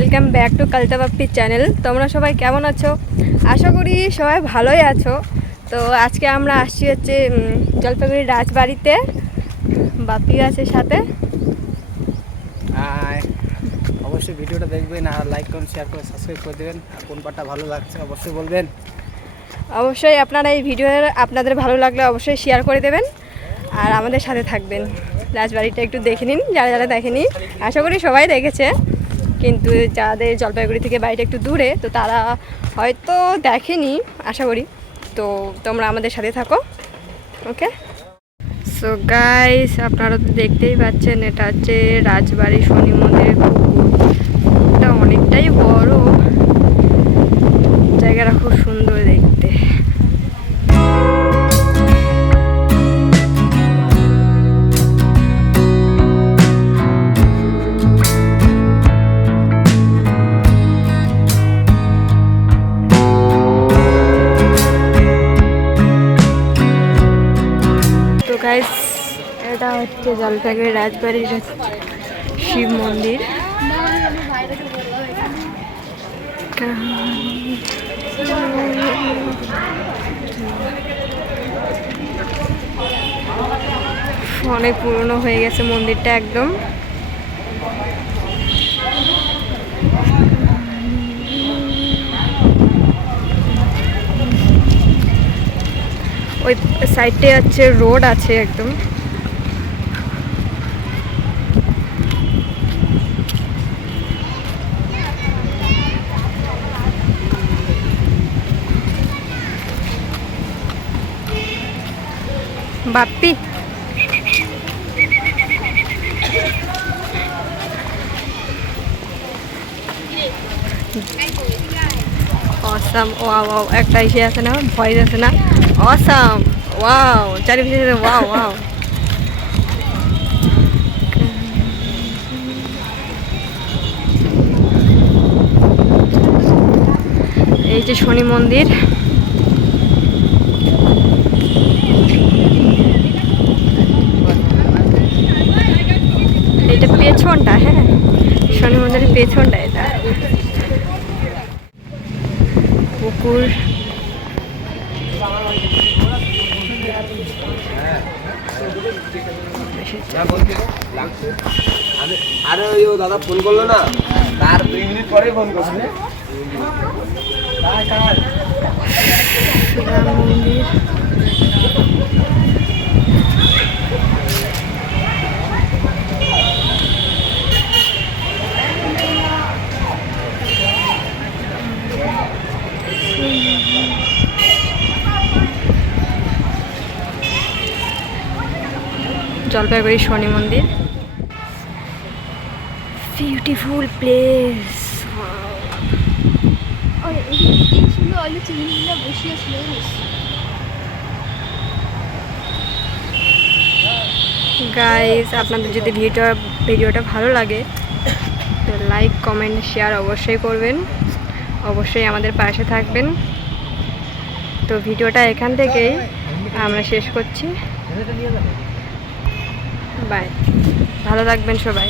Welcome back to Kalta Bappi channel তোমরা সবাই কেমন আছো? আশা করি সবাই ভালোই আছো। তো আজকে আমরা আসছি হচ্ছে জলপাইগুড়ি রাজবাড়িতে। বাপ্পি আছে সাথে। অবশ্যই ভিডিওটা দেখবেন আর লাইক করুন শেয়ার করে সাবস্ক্রাইব করে দেবেন। আর কোন পার্টটা ভালো লাগছে অবশ্যই বলবেন। অবশ্যই আপনারা এই ভিডিও আপনাদের ভালো লাগলে অবশ্যই শেয়ার করে দেবেন। আর আমাদের সাথে থাকবেন। রাজবাড়িটা একটু দেখে নিন যারা যারা দেখেনি। আশা করি সবাই দেখেছে। কিন্তু যাদের জলপাইগুড়ি থেকে বাড়িটা একটু দূরে, তো তারা হয়তো দেখেনি, আশা করি। তো তোমরা আমাদের সাথে থাকো, ওকে? সো গাইস আপনারা তো দেখতেই পাচ্ছেন, এটা হচ্ছে রাজবাড়ি শনি মন্দিরের পুকুর। অনেকটাই বড়। গাইস এটা হচ্ছে জলপাইগুড়ি রাজবাড়ির শিব মন্দির। অনেক পুরনো হয়ে গেছে মন্দিরটা একদম। ওই সাইডে হচ্ছে রোড আছে একদম। বাপ্পি। অসাম ওয়াও ওয়াও, একটা ইসে আছে না? ভয়েস আছে না? অসাম ওয়াও চারিপাশে ওয়াও ওয়াও এই যে শনি মন্দির। এটা পেছনটা হ্যাঁ? শনি মন্দিরের পেছনটা এটা। পুকুর আরে ওই দাদা ফোন করল না? তার দুই মিনিট পরে ফোন করছে। জলপাইগুড়ি শনি মন্দির। বিউটিফুল প্লেস গাইস আপনাদের যদি ভিডিও ভিডিওটা ভালো লাগে তো লাইক কমেন্ট শেয়ার অবশ্যই করবেন। অবশ্যই আমাদের পাশে থাকবেন। তো ভিডিওটা এখান থেকেই আমরা শেষ করছি। বাই। ভালো থাকবেন সবাই।